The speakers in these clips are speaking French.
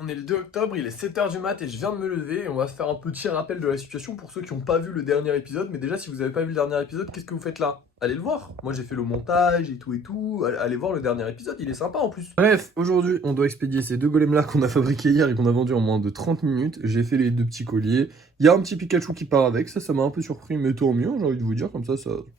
On est le 2 octobre, il est 7h du mat et je viens de me lever et on va se faire un petit rappel de la situation pour ceux qui n'ont pas vu le dernier épisode. Mais déjà, si vous n'avez pas vu le dernier épisode, qu'est-ce que vous faites là? Allez le voir. Moi, j'ai fait le montage et tout. Allez voir le dernier épisode, il est sympa en plus. Bref, aujourd'hui, on doit expédier ces deux golems là qu'on a fabriqués hier et qu'on a vendus en moins de 30 minutes. J'ai fait les deux petits colliers. Il y a un petit Pikachu qui part avec, ça m'a un peu surpris, mais tant mieux, j'ai envie de vous dire, comme ça,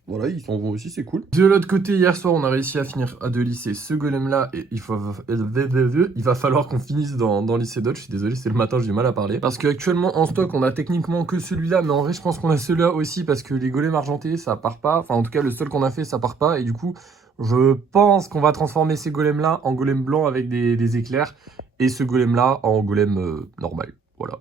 voilà, ils s'en vont aussi, c'est cool. De l'autre côté, hier soir, on a réussi à finir à de lisser ce golem-là, et il va falloir qu'on finisse dans lycée Dodge. Je suis désolé, c'est le matin, j'ai du mal à parler. Parce qu'actuellement, en stock, on a techniquement que celui-là, mais en vrai, je pense qu'on a celui-là aussi, parce que les golems argentés, ça part pas. Enfin, en tout cas, le seul qu'on a fait, ça part pas, et du coup, je pense qu'on va transformer ces golems-là en golem blanc avec des éclairs, et ce golem-là en golem normal. Voilà.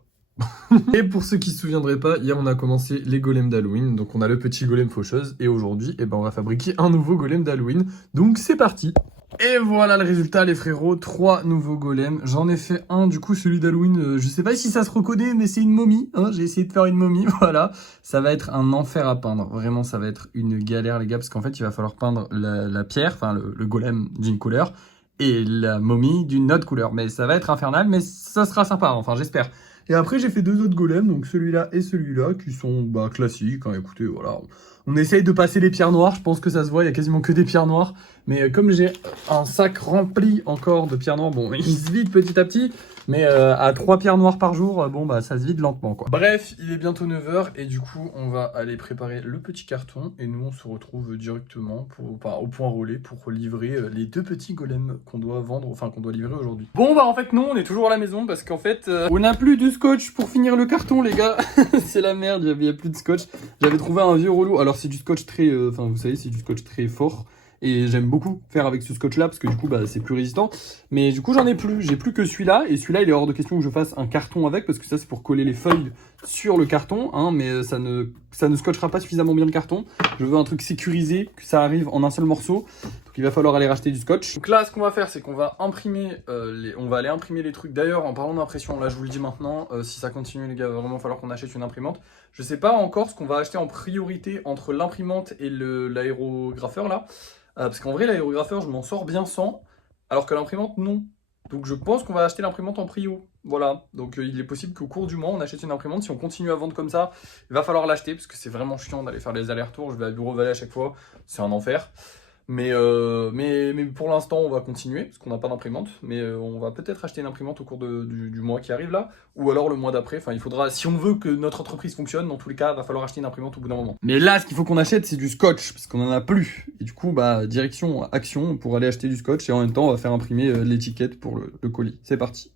Et pour ceux qui se souviendraient pas, hier on a commencé les golems d'Halloween, donc on a le petit golem faucheuse, et aujourd'hui, on va fabriquer un nouveau golem d'Halloween, donc c'est parti. Et voilà le résultat les frérots, 3 nouveaux golems, j'en ai fait un, du coup celui d'Halloween, je sais pas si ça se reconnaît, mais c'est une momie, hein, j'ai essayé de faire une momie, voilà. Ça va être un enfer à peindre, vraiment ça va être une galère les gars, parce qu'en fait il va falloir peindre la pierre, enfin le golem d'une couleur, et la momie d'une autre couleur, mais ça va être infernal, mais ça sera sympa, enfin j'espère. Et après, j'ai fait deux autres golems, donc celui-là et celui-là, qui sont classiques. Hein, écoutez, voilà. On essaye de passer les pierres noires. Je pense que ça se voit, il y a quasiment que des pierres noires. Mais comme j'ai un sac rempli encore de pierres noires, bon, il se vide petit à petit. Mais à 3 pierres noires par jour, ça se vide lentement, quoi. Bref, il est bientôt 9h et du coup, on va aller préparer le petit carton. Et nous, on se retrouve directement au point relais pour livrer les deux petits golems qu'on doit vendre, enfin qu'on doit livrer aujourd'hui. Bon, en fait, non, on est toujours à la maison parce qu'en fait, on n'a plus de scotch pour finir le carton, les gars. C'est la merde, il n'y a plus de scotch. J'avais trouvé un vieux relou. Alors, c'est du scotch très, vous savez, c'est du scotch très fort. Et j'aime beaucoup faire avec ce scotch là parce que du coup c'est plus résistant. Mais du coup j'en ai plus, j'ai plus que celui-là. Et celui-là il est hors de question que je fasse un carton avec, parce que ça c'est pour coller les feuilles sur le carton, hein, mais ça ne scotchera pas suffisamment bien le carton. Je veux un truc sécurisé, que ça arrive en un seul morceau. Donc il va falloir aller racheter du scotch. Donc là ce qu'on va faire c'est qu'on va imprimer on va aller imprimer les trucs. D'ailleurs en parlant d'impression, là je vous le dis maintenant, si ça continue les gars, il va vraiment falloir qu'on achète une imprimante. Je sais pas encore ce qu'on va acheter en priorité entre l'imprimante et l'aérographeur là. Parce qu'en vrai, l'aérographeur, je m'en sors bien sans, alors que l'imprimante, non. Donc je pense qu'on va acheter l'imprimante en prio. Voilà, donc il est possible qu'au cours du mois, on achète une imprimante. Si on continue à vendre comme ça, il va falloir l'acheter, parce que c'est vraiment chiant d'aller faire les allers-retours. Je vais à Bureau Vallée à chaque fois, c'est un enfer. Mais pour l'instant, on va continuer, parce qu'on n'a pas d'imprimante. Mais on va peut-être acheter une imprimante au cours du mois qui arrive là, ou alors le mois d'après. Enfin, il faudra, si on veut que notre entreprise fonctionne, dans tous les cas, il va falloir acheter une imprimante au bout d'un moment. Mais là, ce qu'il faut qu'on achète, c'est du scotch, parce qu'on en a plus. Et du coup, direction action pour aller acheter du scotch, et en même temps, on va faire imprimer l'étiquette pour le colis. C'est parti.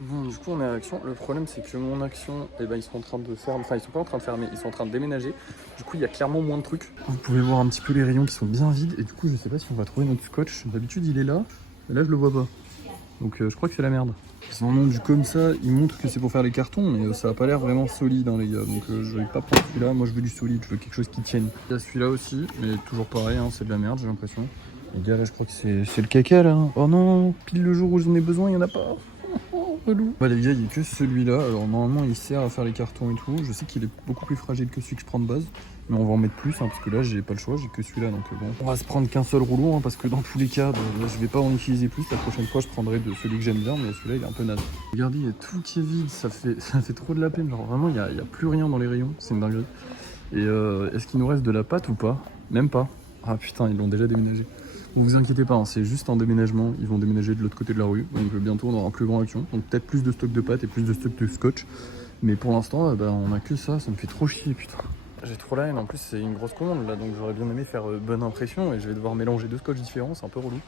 Bon, du coup on est à Action. Le problème c'est que mon Action, ils sont en train de fermer, enfin ils sont pas en train de fermer, ils sont en train de déménager. Du coup il y a clairement moins de trucs. Vous pouvez voir un petit peu les rayons qui sont bien vides, et du coup je sais pas si on va trouver notre scotch. D'habitude il est là, et là je le vois pas. Donc je crois que c'est la merde. Ils en ont du comme ça, ils montrent que c'est pour faire les cartons, mais ça a pas l'air vraiment solide hein, les gars. Donc je vais pas prendre celui-là, moi je veux du solide, je veux quelque chose qui tienne. Il y a celui-là aussi, mais toujours pareil, hein, c'est de la merde j'ai l'impression. Les gars là je crois que c'est le caca là. Oh non, pile le jour où j'en ai besoin, il y en a pas. Les gars, il n'y a que celui-là. Alors normalement il sert à faire les cartons et tout. Je sais qu'il est beaucoup plus fragile que celui que je prends de base, mais on va en mettre plus hein, parce que là j'ai pas le choix, j'ai que celui-là. Donc bon, on va se prendre qu'un seul rouleau hein, parce que dans tous les cas je vais pas en utiliser plus. La prochaine fois je prendrai de celui que j'aime bien, mais celui-là il est un peu naze. Regardez, il y a tout qui est vide, ça fait trop de la peine. Genre vraiment il y a plus rien dans les rayons, c'est une dinguerie. Et est-ce qu'il nous reste de la pâte ou pas? Même pas. Ah putain, ils l'ont déjà déménagé. Ne vous inquiétez pas, hein, c'est juste un déménagement, ils vont déménager de l'autre côté de la rue, donc bientôt on aura un plus grand Action, donc peut-être plus de stock de pâtes et plus de stock de scotch, mais pour l'instant on a que ça me fait trop chier putain. J'ai trop la haine, en plus c'est une grosse commande là, donc j'aurais bien aimé faire bonne impression et je vais devoir mélanger deux scotch différents, c'est un peu relou.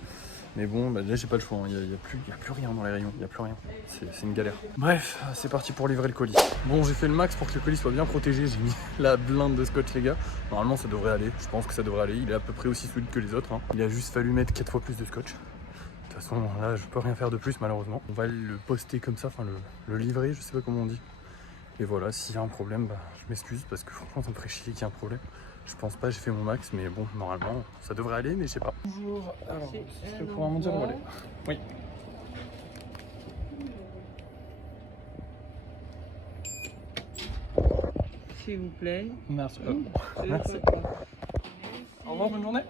Mais bon, là j'ai pas le choix, il n'y a plus rien dans les rayons, il n'y a plus rien, c'est une galère. Bref, c'est parti pour livrer le colis. Bon, j'ai fait le max pour que le colis soit bien protégé, j'ai mis la blinde de scotch les gars. Normalement ça devrait aller, je pense que ça devrait aller, il est à peu près aussi solide que les autres. Hein. Il a juste fallu mettre 4 fois plus de scotch. De toute façon, là je peux rien faire de plus malheureusement. On va le poster comme ça, enfin le livrer, je sais pas comment on dit. Et voilà, s'il y a un problème, je m'excuse parce que franchement ça me ferait chier qu'il y ait un problème. Je pense pas, j'ai fait mon max, mais bon, normalement, ça devrait aller, mais je sais pas. Bonjour, alors, c'est pour un mondial relais. Oui. S'il vous plaît. Merci. Merci. Merci. Au revoir, bonne journée.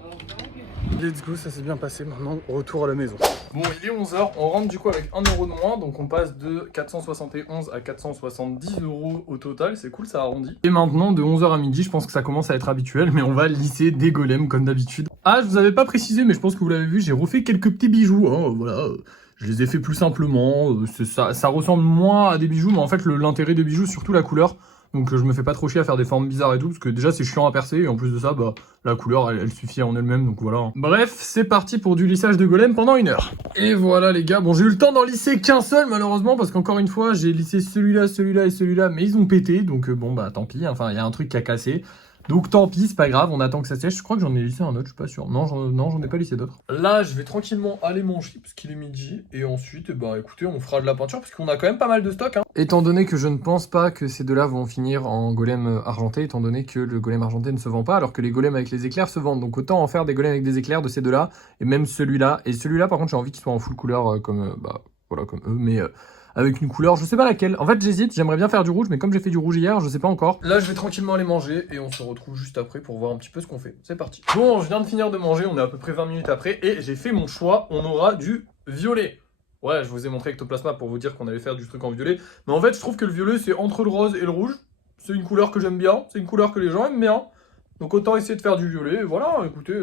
Let's go, ça s'est bien passé. Maintenant, retour à la maison. Bon, il est 11h. On rentre du coup avec 1 euro de moins. Donc, on passe de 471 à 470 euros au total. C'est cool, ça arrondit. Et maintenant, de 11h à midi, je pense que ça commence à être habituel. Mais on va lisser des golems comme d'habitude. Ah, je vous avais pas précisé, mais je pense que vous l'avez vu. J'ai refait quelques petits bijoux. Hein, voilà. Je les ai fait plus simplement. Ça ressemble moins à des bijoux. Mais en fait, l'intérêt des bijoux, c'est surtout la couleur. Donc je me fais pas trop chier à faire des formes bizarres et tout, parce que déjà c'est chiant à percer, et en plus de ça, bah la couleur elle suffit en elle-même, donc voilà. Bref, c'est parti pour du lissage de golem pendant 1 heure. Et voilà les gars, bon j'ai eu le temps d'en lisser qu'un seul malheureusement, parce qu'encore une fois, j'ai lissé celui-là, celui-là et celui-là, mais ils ont pété, donc bon bah tant pis, enfin il y a un truc qui a cassé. Donc tant pis, c'est pas grave, on attend que ça sèche. Je crois que j'en ai lissé un autre, je suis pas sûr. Non, j'en ai pas lissé d'autres. Là, je vais tranquillement aller manger parce qu'il est midi. Et ensuite, bah écoutez, on fera de la peinture parce qu'on a quand même pas mal de stock. Hein. Étant donné que je ne pense pas que ces deux-là vont finir en golem argenté, étant donné que le golem argenté ne se vend pas, alors que les golems avec les éclairs se vendent. Donc autant en faire des golems avec des éclairs de ces deux-là, et même celui-là. Et celui-là, par contre, j'ai envie qu'il soit en full couleur comme eux, mais avec une couleur, je sais pas laquelle. En fait, j'hésite, j'aimerais bien faire du rouge, mais comme j'ai fait du rouge hier, je sais pas encore. Là, je vais tranquillement aller manger et on se retrouve juste après pour voir un petit peu ce qu'on fait. C'est parti. Bon, je viens de finir de manger, on est à peu près 20 minutes après et j'ai fait mon choix. On aura du violet. Ouais, je vous ai montré Ectoplasma pour vous dire qu'on allait faire du truc en violet. Mais en fait, je trouve que le violet, c'est entre le rose et le rouge. C'est une couleur que j'aime bien, c'est une couleur que les gens aiment bien. Donc autant essayer de faire du violet. Voilà, écoutez...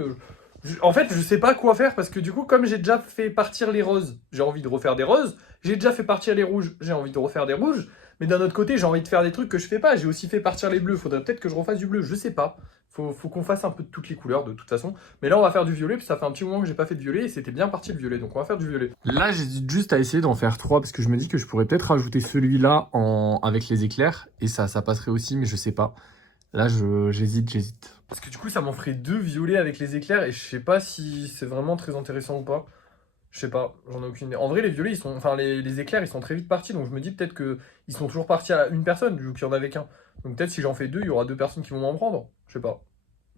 En fait, je sais pas quoi faire parce que du coup, comme j'ai déjà fait partir les roses, j'ai envie de refaire des roses. J'ai déjà fait partir les rouges, j'ai envie de refaire des rouges. Mais d'un autre côté, j'ai envie de faire des trucs que je fais pas. J'ai aussi fait partir les bleus. Faudrait peut-être que je refasse du bleu, je sais pas. Faut qu'on fasse un peu de toutes les couleurs de toute façon. Mais là, on va faire du violet, puis ça fait un petit moment que j'ai pas fait de violet et c'était bien parti le violet. Donc on va faire du violet. Là, j'hésite juste à essayer d'en faire 3 parce que je me dis que je pourrais peut-être rajouter celui-là avec les éclairs. Et ça passerait aussi, mais je sais pas. Là, j'hésite. Parce que du coup, ça m'en ferait 2 violets avec les éclairs et je sais pas si c'est vraiment très intéressant ou pas. Je sais pas, j'en ai aucune idée. En vrai, les violets, les éclairs, ils sont très vite partis. Donc je me dis peut-être qu'ils sont toujours partis à une personne, vu qu'il y en avait qu'un. Donc peut-être si j'en fais 2, il y aura 2 personnes qui vont m'en prendre. Je sais pas.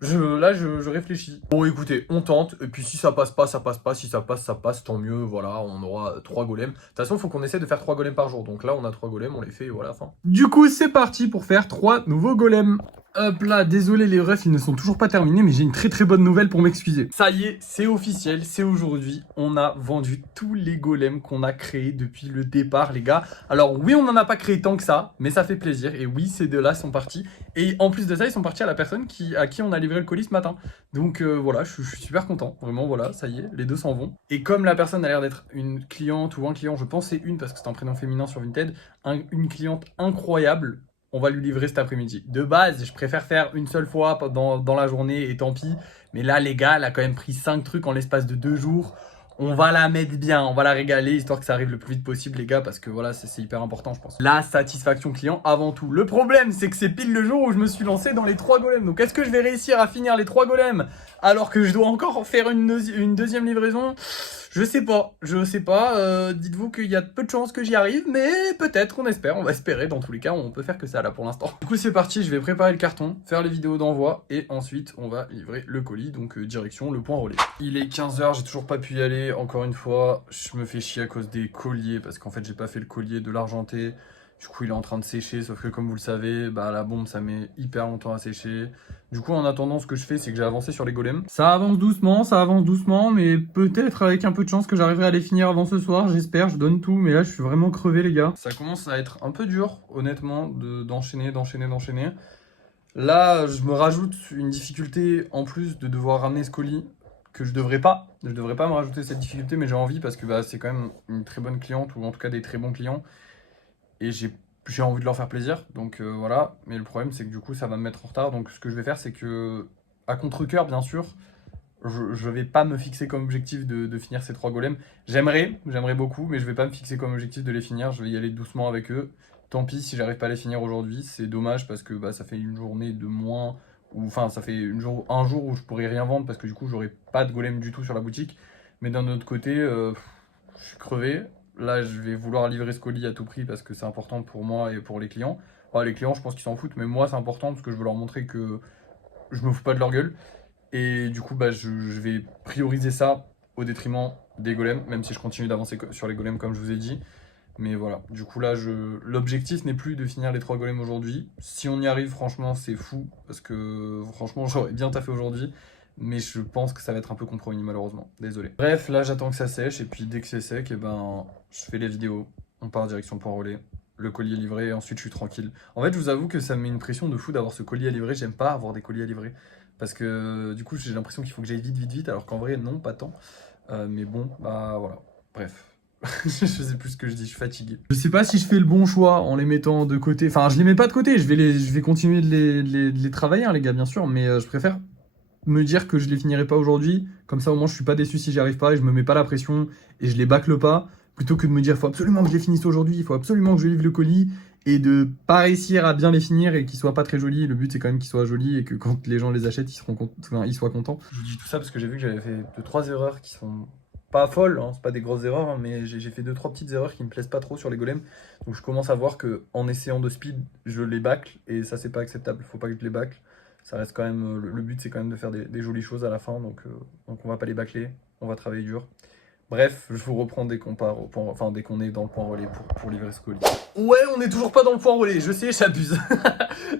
Là, je réfléchis. Bon, écoutez, on tente. Et puis si ça passe pas, ça passe pas. Si ça passe, tant mieux. Voilà, on aura 3 golems. De toute façon, il faut qu'on essaie de faire 3 golems par jour. Donc là, on a 3 golems, on les fait et voilà, fin. Du coup, c'est parti pour faire 3 nouveaux golems. Hop là, désolé les refs, ils ne sont toujours pas terminés, mais j'ai une très bonne nouvelle pour m'excuser. Ça y est, c'est officiel, c'est aujourd'hui. On a vendu tous les golems qu'on a créés depuis le départ, les gars. Alors oui, on n'en a pas créé tant que ça, mais ça fait plaisir. Et oui, ces deux-là sont partis. Et en plus de ça, ils sont partis à la personne à qui on a livré le colis ce matin. Donc voilà, je suis super content. Vraiment, voilà, ça y est, les deux s'en vont. Et comme la personne a l'air d'être une cliente ou un client, je pense c'est une parce que c'est un prénom féminin sur Vinted, une cliente incroyable. On va lui livrer cet après-midi. De base, je préfère faire une seule fois dans la journée et tant pis. Mais là, les gars, elle a quand même pris 5 trucs en l'espace de 2 jours. On va la mettre bien, on va la régaler, histoire que ça arrive le plus vite possible, les gars, parce que voilà, c'est hyper important, je pense. La satisfaction client avant tout. Le problème, c'est que c'est pile le jour où je me suis lancé dans les 3 golems. Donc, est-ce que je vais réussir à finir les 3 golems alors que je dois encore faire une deuxième livraison? Je sais pas, dites-vous qu'il y a peu de chances que j'y arrive, mais peut-être, on va espérer, dans tous les cas, on peut faire que ça là pour l'instant. Du coup c'est parti, je vais préparer le carton, faire les vidéos d'envoi, et ensuite on va livrer le colis, donc direction le point relais. Il est 15h, j'ai toujours pas pu y aller, encore une fois, je me fais chier à cause des colliers, parce qu'en fait j'ai pas fait le collier de l'argenté. Du coup, il est en train de sécher, sauf que comme vous le savez, bah, la bombe, ça met hyper longtemps à sécher. Du coup, en attendant, ce que je fais, c'est que j'ai avancé sur les golems. Ça avance doucement, mais peut-être avec un peu de chance que j'arriverai à les finir avant ce soir, j'espère, je donne tout, mais là, je suis vraiment crevé, les gars. Ça commence à être un peu dur, honnêtement, d'enchaîner. Là, je me rajoute une difficulté en plus de devoir ramener ce colis, que je devrais pas me rajouter cette difficulté, mais j'ai envie parce que bah, c'est quand même une très bonne cliente, ou en tout cas des très bons clients. Et j'ai envie de leur faire plaisir, donc voilà. Mais le problème, c'est que du coup, ça va me mettre en retard. Donc ce que je vais faire, c'est que, à contre-cœur, bien sûr, je vais pas me fixer comme objectif de finir ces 3 golems. J'aimerais beaucoup, mais je vais pas me fixer comme objectif de les finir. Je vais y aller doucement avec eux. Tant pis si j'arrive pas à les finir aujourd'hui. C'est dommage parce que bah, ça fait une journée de moins. Enfin, ça fait un jour où je pourrais rien vendre parce que du coup, j'aurais pas de golem du tout sur la boutique. Mais d'un autre côté, je suis crevé. Là, je vais vouloir livrer ce colis à tout prix parce que c'est important pour moi et pour les clients. Enfin, les clients, je pense qu'ils s'en foutent, mais moi, c'est important parce que je veux leur montrer que je me fous pas de leur gueule. Et du coup, bah, je vais prioriser ça au détriment des golems, même si je continue d'avancer sur les golems comme je vous ai dit. Mais voilà, du coup là, l'objectif n'est plus de finir les 3 golems aujourd'hui. Si on y arrive, franchement, c'est fou, parce que franchement, j'aurais bien taffé aujourd'hui. Mais je pense que ça va être un peu compromis malheureusement, désolé. Bref, là j'attends que ça sèche et puis dès que c'est sec, et ben je fais les vidéos, on part direction le point relais, le colis est livré et ensuite je suis tranquille. En fait je vous avoue que ça me met une pression de fou d'avoir ce colis à livrer, j'aime pas avoir des colis à livrer. Parce que du coup j'ai l'impression qu'il faut que j'aille vite, alors qu'en vrai non, pas tant. Mais bon, bah voilà, bref. Je sais plus ce que je dis, je suis fatigué. Je sais pas si je fais le bon choix en les mettant de côté. Enfin, je les mets pas de côté, je vais continuer de les travailler, hein, les gars, bien sûr, mais je préfère me dire que je les finirai pas aujourd'hui. Comme ça, au moins, je suis pas déçu si j'y arrive pas et je me mets pas la pression et je les bâcle pas. Plutôt que de me dire, faut absolument que je les finisse aujourd'hui, il faut absolument que je livre le colis et de pas réussir à bien les finir et qu'ils soient pas très jolis. Le but, c'est quand même qu'ils soient jolis et que quand les gens les achètent, ils soient contents. Je vous dis tout ça parce que j'ai vu que j'avais fait 2-3 erreurs qui sont pas folles, hein, c'est pas des grosses erreurs, hein, mais j'ai fait 2-3 petites erreurs qui me plaisent pas trop sur les golems. Donc je commence à voir que en essayant de speed, je les bâcle et ça c'est pas acceptable. Faut pas que je les bâcle. Ça reste quand même le but, c'est quand même de faire des jolies choses à la fin, donc on va pas les bâcler, on va travailler dur. Bref, je vous reprends dès qu'on part au point, enfin dès qu'on est dans le point relais pour livrer ce colis. Ouais, on est toujours pas dans le point relais, je sais, j'abuse.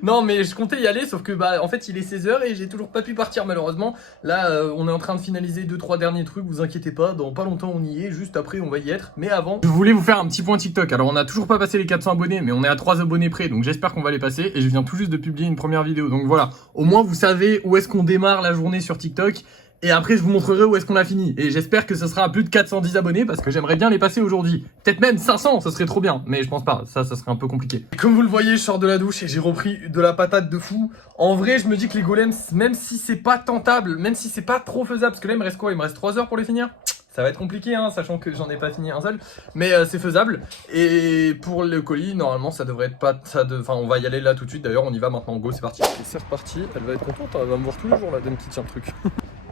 Non, mais je comptais y aller, sauf que bah en fait il est 16h et j'ai toujours pas pu partir malheureusement. Là, on est en train de finaliser 2-3 derniers trucs, vous inquiétez pas, dans pas longtemps on y est, juste après on va y être. Mais avant, je voulais vous faire un petit point TikTok. Alors on a toujours pas passé les 400 abonnés, mais on est à 3 abonnés près, donc j'espère qu'on va les passer. Et je viens tout juste de publier une première vidéo, donc voilà. Au moins vous savez où est-ce qu'on démarre la journée sur TikTok. Et après, je vous montrerai où est-ce qu'on a fini. Et j'espère que ce sera à plus de 410 abonnés parce que j'aimerais bien les passer aujourd'hui. Peut-être même 500, ça serait trop bien. Mais je pense pas, ça serait un peu compliqué. Comme vous le voyez, je sors de la douche et j'ai repris de la patate de fou. En vrai, je me dis que les golems, même si c'est pas tentable, même si c'est pas trop faisable, parce que là, il me reste quoi? Il me reste 3 heures pour les finir. Ça va être compliqué, hein, sachant que j'en ai pas fini un seul. Mais c'est faisable. Et pour le colis, normalement, ça devrait être pas... Enfin, on va y aller là tout de suite. D'ailleurs, on y va maintenant. Go, c'est parti. Et c'est reparti. Elle va être contente. Elle va me voir tous les jours, là, dès qui tient le truc.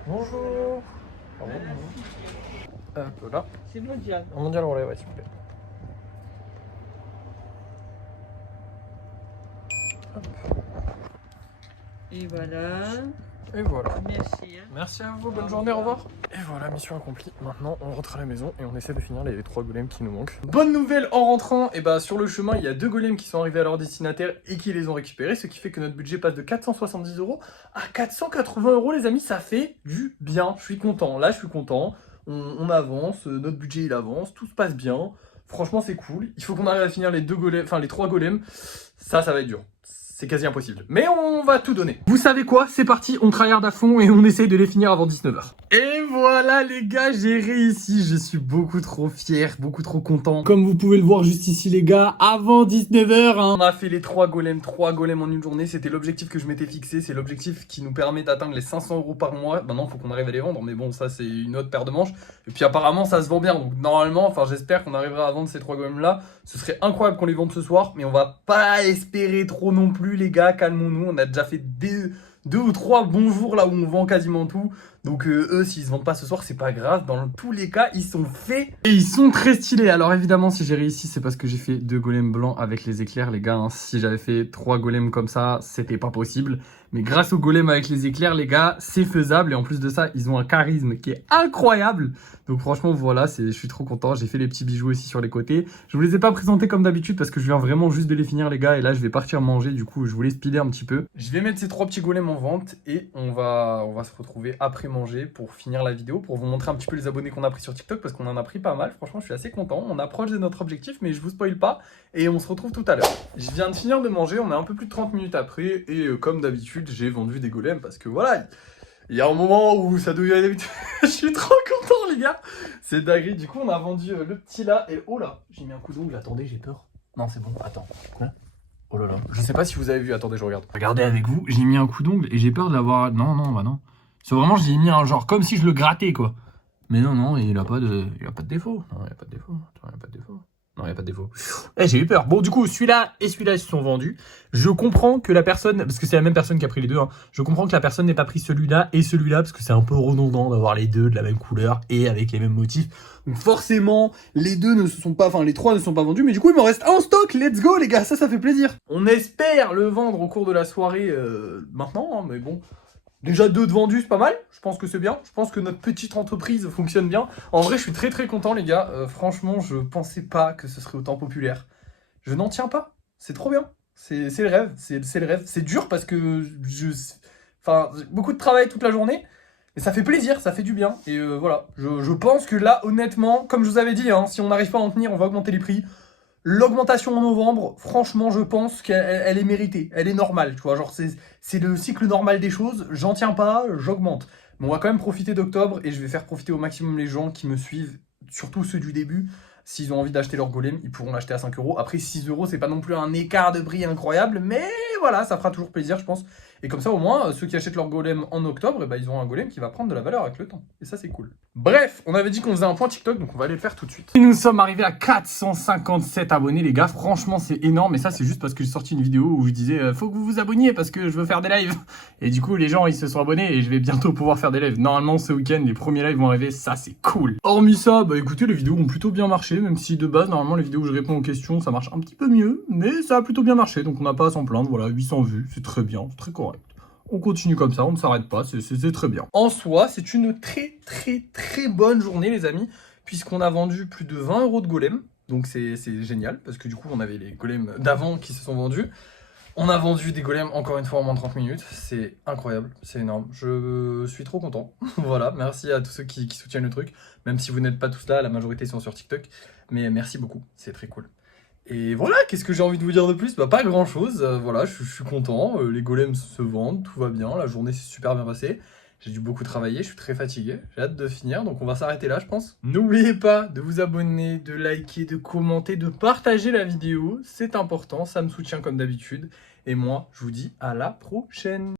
Bonjour. Hop là. C'est mondial. Mondial relais, ouais, s'il vous plaît. Hop. Et voilà. Et voilà. Merci. Hein. Merci à vous, bonne journée, au revoir. Et voilà, mission accomplie. Maintenant, on rentre à la maison et on essaie de finir les 3 golems qui nous manquent. Bonne nouvelle en rentrant, et bah sur le chemin, il y a 2 golems qui sont arrivés à leur destinataire et qui les ont récupérés, ce qui fait que notre budget passe de 470 € à 480 €, les amis, ça fait du bien. Je suis content, là je suis content. On avance, notre budget il avance, tout se passe bien. Franchement, c'est cool. Il faut qu'on arrive à finir les 2 golems, enfin les 3 golems. Ça va être dur. C'est quasi impossible. Mais on va tout donner. Vous savez quoi? C'est parti, on tryhard à fond et on essaye de les finir avant 19h. Et voilà les gars, j'ai réussi. Je suis beaucoup trop fier, beaucoup trop content. Comme vous pouvez le voir juste ici les gars, avant 19h. On a fait les 3 golems en une journée. C'était l'objectif que je m'étais fixé. C'est l'objectif qui nous permet d'atteindre les 500 € par mois. Maintenant, il faut qu'on arrive à les vendre. Mais bon, ça c'est une autre paire de manches. Et puis apparemment, ça se vend bien. Donc normalement, enfin j'espère qu'on arrivera à vendre ces 3 golems là. Ce serait incroyable qu'on les vende ce soir. Mais on va pas espérer trop non plus les gars, calmons-nous, on a déjà fait 2 ou 3 bons jours là où on vend quasiment tout. Donc eux, s'ils se vendent pas ce soir, c'est pas grave. Dans tous les cas, ils sont faits. Et ils sont très stylés. Alors évidemment, si j'ai réussi, c'est parce que j'ai fait 2 golems blancs avec les éclairs, les gars. Hein. Si j'avais fait 3 golems comme ça, c'était pas possible. Mais grâce aux golems avec les éclairs, les gars, c'est faisable. Et en plus de ça, ils ont un charisme qui est incroyable. Donc franchement, voilà, je suis trop content. J'ai fait les petits bijoux aussi sur les côtés. Je vous les ai pas présentés comme d'habitude parce que je viens vraiment juste de les finir, les gars. Et là, je vais partir manger. Du coup, je voulais speeder un petit peu. Je vais mettre ces 3 petits golems en vente et on va se retrouver après manger pour finir la vidéo, pour vous montrer un petit peu les abonnés qu'on a pris sur TikTok parce qu'on en a pris pas mal. Franchement, je suis assez content. On approche de notre objectif, mais je vous spoil pas et on se retrouve tout à l'heure. Je viens de finir de manger. On est un peu plus de 30 minutes après et comme d'habitude, j'ai vendu des golems parce que voilà. Il y a un moment où ça devient d'habitude. Je suis trop content, les gars. C'est dingue. Du coup, on a vendu le petit là. Et oh là, j'ai mis un coup d'ongle. Attendez, j'ai peur. Non, c'est bon. Attends. Quoi? Oh là là. Je sais pas si vous avez vu. Attendez, je regarde. Regardez avec vous. J'ai mis un coup d'ongle et j'ai peur d'avoir. Non, bah non. C'est vraiment, j'ai mis un genre comme si je le grattais, quoi. Mais non, il a pas de défaut. Non, il a pas de défaut. Attends, il a pas de défaut. Non, il n'y a pas de défaut. Eh, j'ai eu peur. Bon, du coup, celui-là et celui-là, ils se sont vendus. Je comprends que la personne, parce que c'est la même personne qui a pris les deux, hein, je comprends que la personne n'ait pas pris celui-là et celui-là, parce que c'est un peu redondant d'avoir les deux de la même couleur et avec les mêmes motifs. Donc forcément, les deux ne se sont pas, enfin les 3 ne sont pas vendus, mais du coup, il m'en reste un en stock. Let's go, les gars, ça fait plaisir. On espère le vendre au cours de la soirée maintenant, hein, mais bon... Déjà 2 de vendus, c'est pas mal, je pense que c'est bien, je pense que notre petite entreprise fonctionne bien. En vrai, je suis très content les gars, franchement, je pensais pas que ce serait autant populaire. Je n'en tiens pas, c'est trop bien, c'est le rêve, c'est le rêve. C'est dur parce que enfin, beaucoup de travail toute la journée, Et ça fait plaisir, ça fait du bien. Et voilà, je pense que là, honnêtement, comme je vous avais dit, hein, si on n'arrive pas à en tenir, on va augmenter les prix. L'augmentation en novembre, franchement, je pense qu'elle est méritée. Elle est normale, tu vois. Genre, c'est le cycle normal des choses. J'en tiens pas, j'augmente. Mais on va quand même profiter d'octobre et je vais faire profiter au maximum les gens qui me suivent, surtout ceux du début. S'ils ont envie d'acheter leur golem, ils pourront l'acheter à 5 euros. Après, 6 euros, c'est pas non plus un écart de prix incroyable, mais voilà, ça fera toujours plaisir, je pense. Et comme ça, au moins, ceux qui achètent leur golem en octobre, eh ben, ils auront un golem qui va prendre de la valeur avec le temps. Et ça, c'est cool. Bref, on avait dit qu'on faisait un point TikTok, donc on va aller le faire tout de suite. Et nous sommes arrivés à 457 abonnés, les gars. Franchement, c'est énorme. Et ça, c'est juste parce que j'ai sorti une vidéo où je disais faut que vous vous abonniez parce que je veux faire des lives. Et du coup, les gens, ils se sont abonnés et je vais bientôt pouvoir faire des lives. Normalement, ce week-end, les premiers lives vont arriver. Ça, c'est cool. Hormis ça, bah écoutez, les vidéos ont plutôt bien marché. Même si de base, normalement, les vidéos où je réponds aux questions, ça marche un petit peu mieux. Mais ça a plutôt bien marché. Donc, on n'a pas à s'en plaindre. Voilà, 800 vues. C'est très bien. C'est très correct. On continue comme ça, on ne s'arrête pas, c'est très bien. En soi, c'est une très bonne journée, les amis, puisqu'on a vendu plus de 20 euros de golem. Donc c'est génial, parce que du coup, on avait les golems d'avant qui se sont vendus. On a vendu des golems encore une fois en moins de 30 minutes. C'est incroyable, c'est énorme. Je suis trop content. Voilà, merci à tous ceux qui soutiennent le truc. Même si vous n'êtes pas tous là, la majorité sont sur TikTok. Mais merci beaucoup, c'est très cool. Et voilà, qu'est-ce que j'ai envie de vous dire de plus? Bah pas grand chose, voilà, je suis content, les golems se vendent, tout va bien, la journée s'est super bien passée. J'ai dû beaucoup travailler, je suis très fatigué, j'ai hâte de finir, donc on va s'arrêter là je pense. N'oubliez pas de vous abonner, de liker, de commenter, de partager la vidéo, c'est important, ça me soutient comme d'habitude. Et moi, je vous dis à la prochaine.